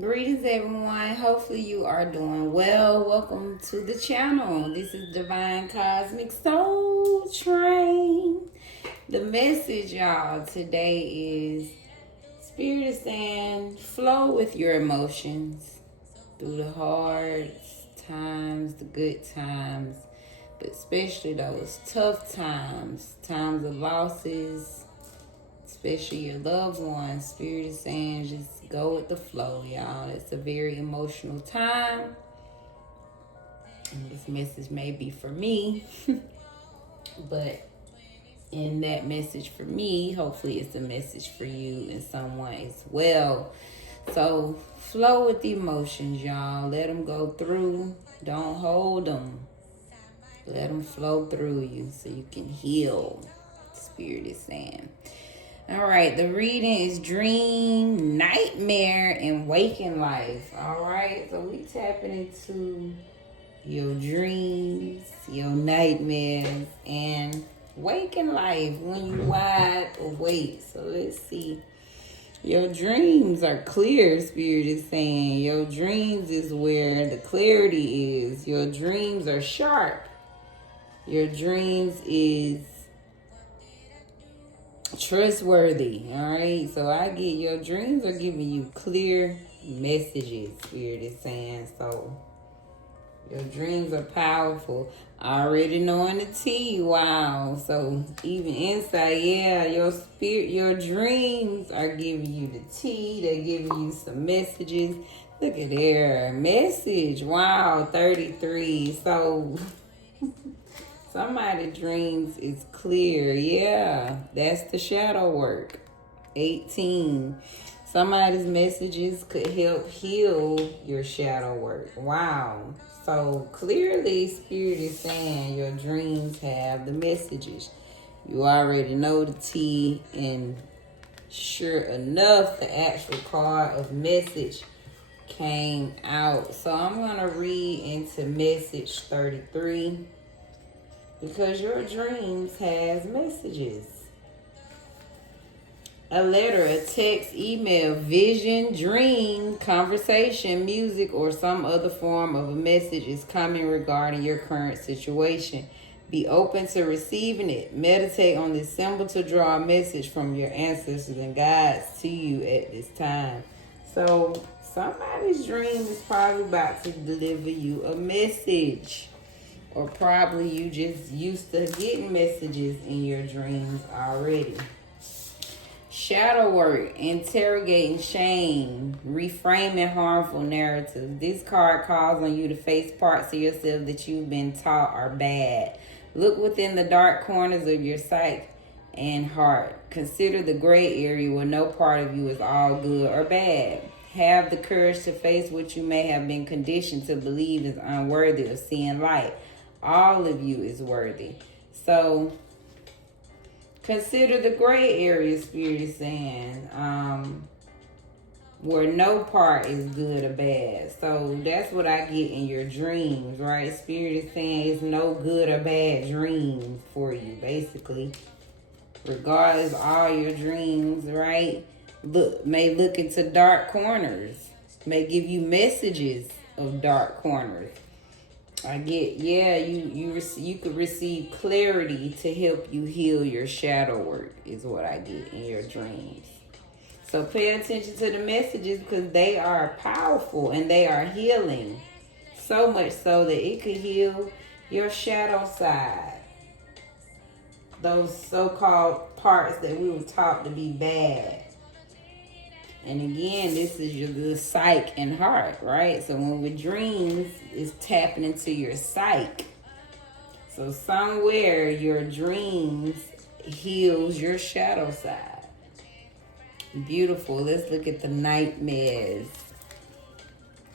Greetings, everyone. Hopefully, you are doing well. Welcome to the channel. This is Divine Cosmic Soul Train. The message, y'all, today is Spirit is saying flow with your emotions through the hard times, the good times, but especially those tough times, times of losses, especially your loved ones. Spirit is saying just go with the flow, y'all. It's a very emotional time. And this message may be for me, but in that message for me, hopefully it's a message for you and someone as well. So flow with the emotions, y'all. Let them go through. Don't hold them. Let them flow through you so you can heal. Spirit is saying. All right, the reading is dream, nightmare, and waking life. All right, so we tapping into your dreams, your nightmares, and waking life when you wide awake. So let's see. Your dreams are clear, Spirit is saying. Your dreams is where the clarity is. Your dreams are sharp. Your dreams is trustworthy. All right, so I get your dreams are giving you clear messages. Spirit is saying. So your dreams are powerful. Already knowing the T. Wow. So even inside, yeah, your spirit, your dreams are giving you the T. They're giving you some messages. Look at their message. Wow, 33. So somebody's dreams is clear. Yeah, that's the shadow work. 18. Somebody's messages could help heal your shadow work. Wow. So clearly, Spirit is saying your dreams have the messages. You already know the T, and sure enough, the actual card of message came out. So I'm going to read into message 33. Because your dreams has messages. A letter, a text, email, vision, dream, conversation, music, or some other form of a message is coming regarding your current situation. Be open to receiving it. Meditate on this symbol to draw a message from your ancestors and guides to you at this time. So somebody's dream is probably about to deliver you a message. Or probably you just used to getting messages in your dreams already. Shadow work, interrogating shame, reframing harmful narratives. This card calls on you to face parts of yourself that you've been taught are bad. Look within the dark corners of your psyche and heart. Consider the gray area where no part of you is all good or bad. Have the courage to face what you may have been conditioned to believe is unworthy of seeing light. All of you is worthy. So consider the gray area, Spirit is saying, where no part is good or bad. So that's what I get in your dreams, right? Spirit is saying it's no good or bad dreams for you, basically. Regardless, all your dreams, right, may look into dark corners, may give you messages of dark corners. I get, yeah, you could receive clarity to help you heal your shadow work is what I get in your dreams. So pay attention to the messages because they are powerful and they are healing. So much so that it could heal your shadow side. Those so-called parts that we were taught to be bad. And again, this is your good psyche and heart, right? So when we dreams, it's tapping into your psyche. So somewhere your dreams heals your shadow side. Beautiful. Let's look at the nightmares.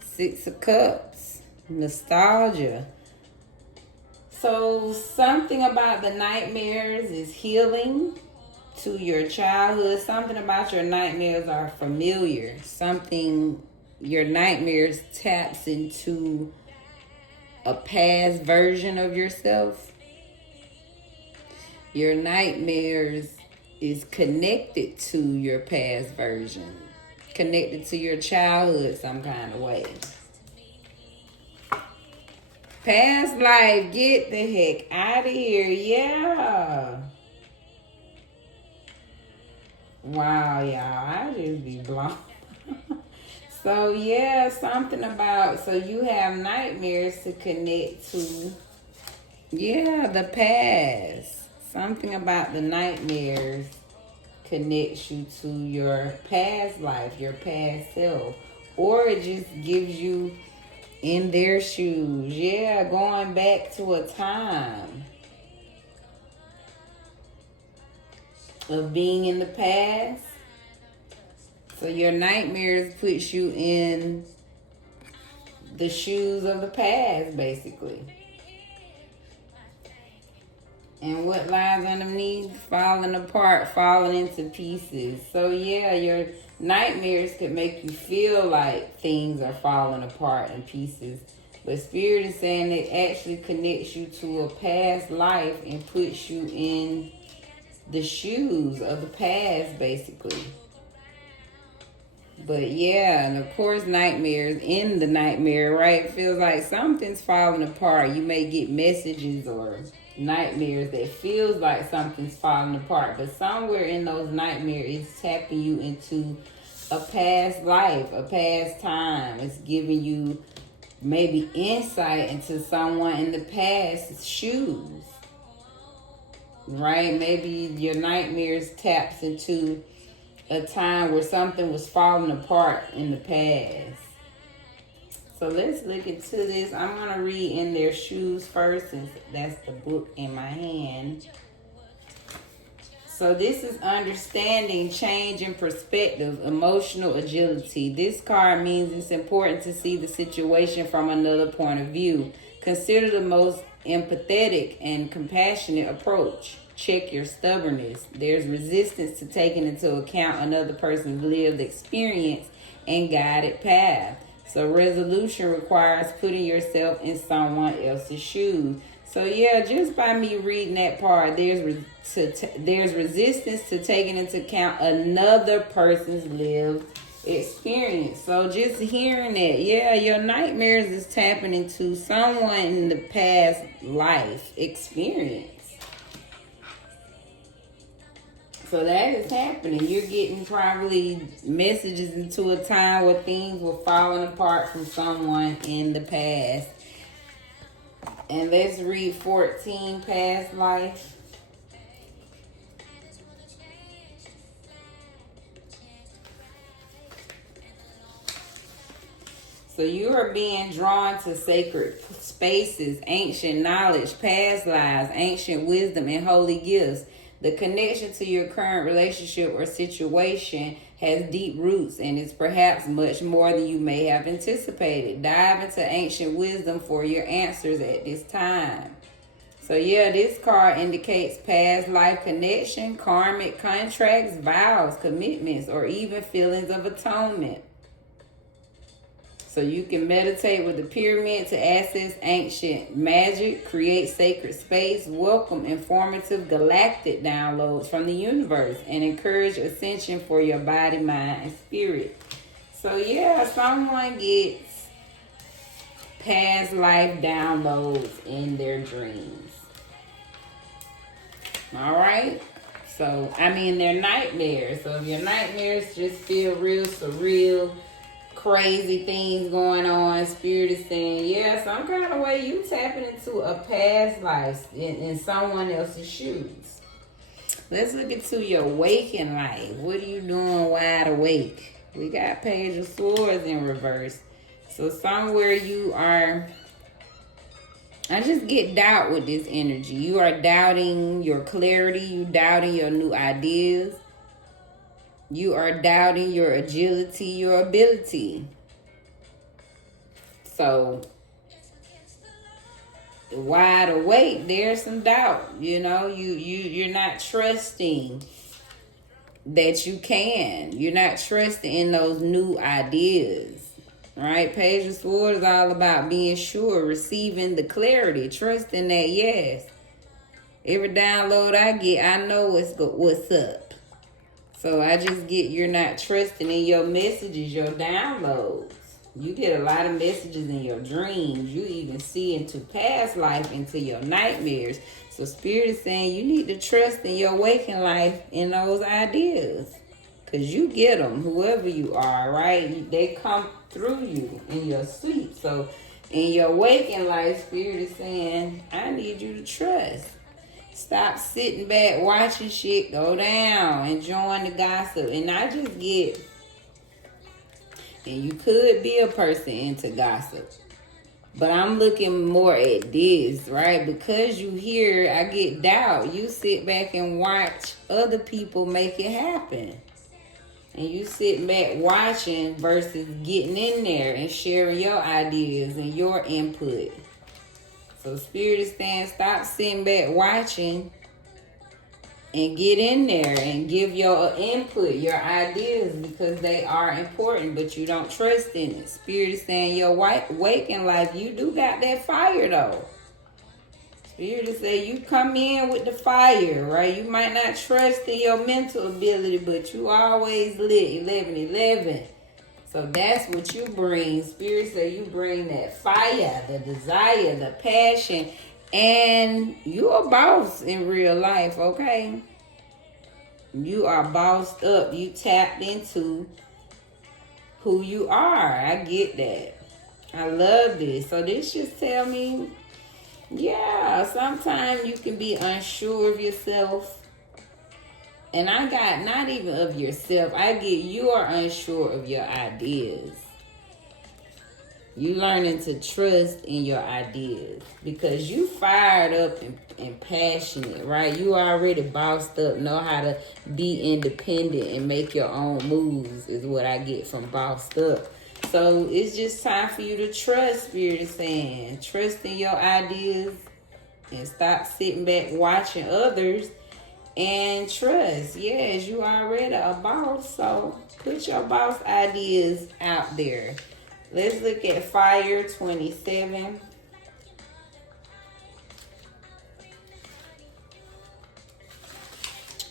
6 of Cups. Nostalgia. So something about the nightmares is healing to your childhood. Something about your nightmares are familiar. Something, your nightmares taps into a past version of yourself. Your nightmares is connected to your past version. connected to your childhood some kind of way. Past life, get the heck out of here. Yeah. Wow, y'all. I just be blown. So, yeah, something about, so you have nightmares to connect to, yeah, the past. Something about the nightmares connects you to your past life, your past self. Or it just gives you in their shoes. Yeah, going back to a time of being in the past. So your nightmares puts you in the shoes of the past, basically. And what lies underneath? Falling apart, falling into pieces. So yeah, your nightmares could make you feel like things are falling apart in pieces. But Spirit is saying it actually connects you to a past life and puts you in the shoes of the past, basically. But yeah, and of course nightmares, in the nightmare, right? It feels like something's falling apart. You may get messages or nightmares that feels like something's falling apart. But somewhere in those nightmares, it's tapping you into a past life, a past time. It's giving you maybe insight into someone in the past's shoes. Right? Maybe your nightmares taps into a time where something was falling apart in the past. So let's look into this. I'm going to read In Their Shoes first, since that's the book in my hand. So this is understanding, change in perspective, emotional agility. This card means it's important to see the situation from another point of view. Consider the most empathetic and compassionate approach. Check your stubbornness. There's resistance to taking into account another person's lived experience and guided path. So resolution requires putting yourself in someone else's shoes. So yeah, just by me reading that part, there's resistance to taking into account another person's lived experience. So just hearing that, yeah, your nightmares is tapping into someone in the past life experience. So that is happening. You're getting probably messages into a time where things were falling apart from someone in the past. And let's read 14, past life. So you are being drawn to sacred spaces, ancient knowledge, past lives, ancient wisdom, and holy gifts. The connection to your current relationship or situation has deep roots and is perhaps much more than you may have anticipated. Dive into ancient wisdom for your answers at this time. So yeah, this card indicates past life connection, karmic contracts, vows, commitments, or even feelings of atonement. So you can meditate with the pyramid to access ancient magic, create sacred space, welcome informative galactic downloads from the universe, and encourage ascension for your body, mind, and spirit. So yeah, someone gets past life downloads in their dreams. All right? So, I mean, they're nightmares. So if your nightmares just feel real surreal, crazy things going on, Spirit is saying, yeah, some kind of way you tapping into a past life in someone else's shoes. Let's look into your waking life. What are you doing wide awake? We got Page of Swords in reverse. So somewhere you are, I just get doubt with this energy. You are doubting your clarity. You doubting your new ideas. You are doubting your agility, your ability. So, wide awake, there's some doubt. You know, you're not trusting that you can. You're not trusting in those new ideas. Right? Page of Swords is all about being sure, receiving the clarity, trusting that, yes, every download I get, I know what's up. So I just get you're not trusting in your messages, your downloads. You get a lot of messages in your dreams. You even see into past life, into your nightmares. So Spirit is saying you need to trust in your waking life in those ideas. Because you get them, whoever you are, right? They come through you in your sleep. So in your waking life, Spirit is saying, I need you to trust. Stop sitting back watching shit go down, enjoying the gossip. And I just get, and you could be a person into gossip. But I'm looking more at this, right? Because you hear, I get doubt. You sit back and watch other people make it happen. And you sit back watching versus getting in there and sharing your ideas and your input. So Spirit is saying, stop sitting back watching and get in there and give your input, your ideas, because they are important, but you don't trust in it. Spirit is saying your waking life, you do got that fire though. Spirit is saying you come in with the fire, right? You might not trust in your mental ability, but you always lit 11:11. So that's what you bring. Spirit says you bring that fire, the desire, the passion, and you're a boss in real life, okay? You are bossed up. You tapped into who you are. I get that. I love this. So this just tell me, yeah, sometimes you can be unsure of yourself. And I got not even of yourself. I get you are unsure of your ideas. You learning to trust in your ideas because you fired up and passionate, right? You already bossed up, know how to be independent and make your own moves is what I get from bossed up. So it's just time for you to trust, Spirit is saying. Trust in your ideas and stop sitting back watching others. And trust, yes, you already a boss, so put your boss ideas out there. Let's look at Fire 27.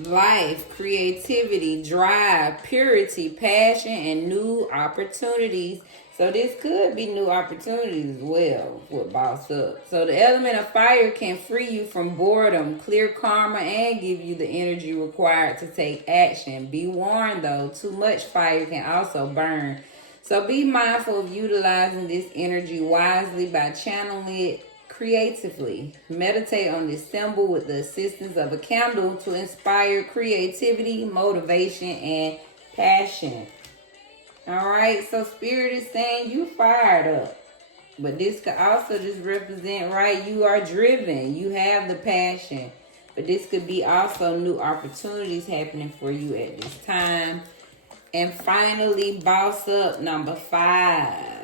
Life, creativity, drive, purity, passion, and new opportunities. So this could be new opportunities as well with Boss Up. So the element of fire can free you from boredom, clear karma, and give you the energy required to take action. Be warned though, too much fire can also burn. So be mindful of utilizing this energy wisely by channeling it creatively. Meditate on this symbol with the assistance of a candle to inspire creativity, motivation, and passion. All right, so Spirit is saying you fired up. But this could also just represent, right, you are driven. You have the passion. But this could be also new opportunities happening for you at this time. And finally, boss up, number 5.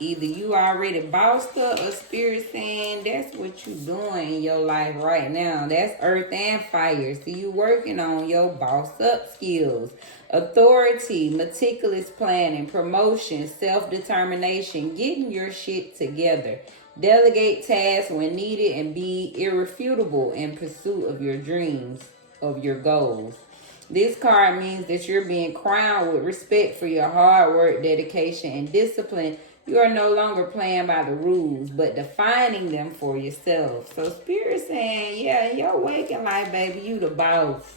Either you already bossed up or Spirit saying that's what you doing in your life right now. That's earth and fire. So you working on your boss up skills. Authority, meticulous planning, promotion, self-determination, getting your shit together. Delegate tasks when needed and be irrefutable in pursuit of your dreams, of your goals. This card means that you're being crowned with respect for your hard work, dedication, and discipline. You are no longer playing by the rules, but defining them for yourself. So Spirit saying, yeah, in your waking life, baby, you the boss.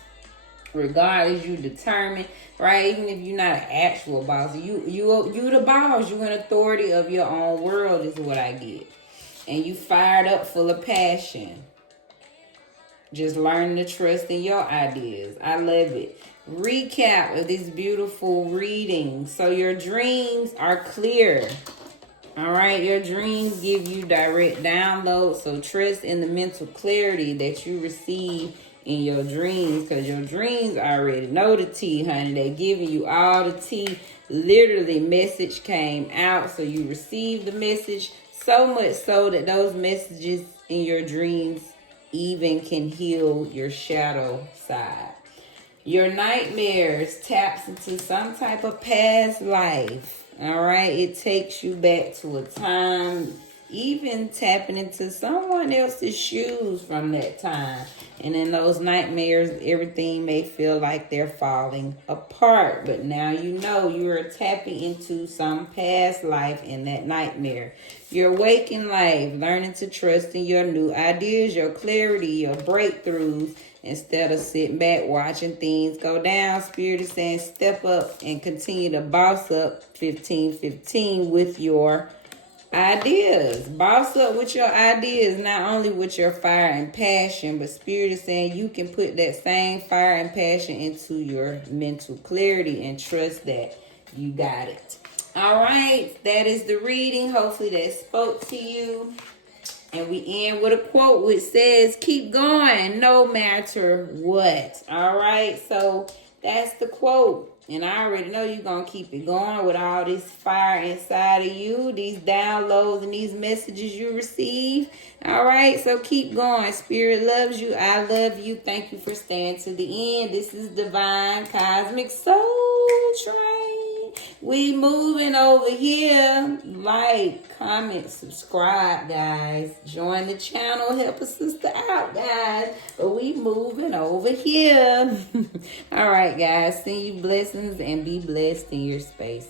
Regardless, you determined, right? Even if you're not an actual boss, you the boss. You an authority of your own world is what I get. And you fired up, full of passion. Just learning to trust in your ideas. I love it. Recap of this beautiful reading. So your dreams are clear. All right, your dreams give you direct downloads. So trust in the mental clarity that you receive in your dreams, because your dreams already know the tea, honey. They giving you all the tea. Literally, message came out, so you received the message. So much so that those messages in your dreams even can heal your shadow side. Your nightmares taps into some type of past life. All right, it takes you back to a time even tapping into someone else's shoes from that time. And in those nightmares, everything may feel like they're falling apart. But now you know you are tapping into some past life in that nightmare. Your waking life, learning to trust in your new ideas, your clarity, your breakthroughs. Instead of sitting back watching things go down, Spirit is saying step up and continue to boss up 1515 with your ideas. Boss up with your ideas, not only with your fire and passion, but Spirit is saying you can put that same fire and passion into your mental clarity and trust that you got it. All right, that is the reading. Hopefully that spoke to you. And we end with a quote which says, keep going no matter what. All right, so that's the quote. And I already know you're going to keep it going with all this fire inside of you, these downloads and these messages you receive. All right, so keep going. Spirit loves you. I love you. Thank you for staying to the end. This is Divine Cosmic Soul Train. We moving over here. Like, comment, subscribe, guys. Join the channel. Help a sister out, guys. But we moving over here. All right, guys. Send you blessings and be blessed in your space.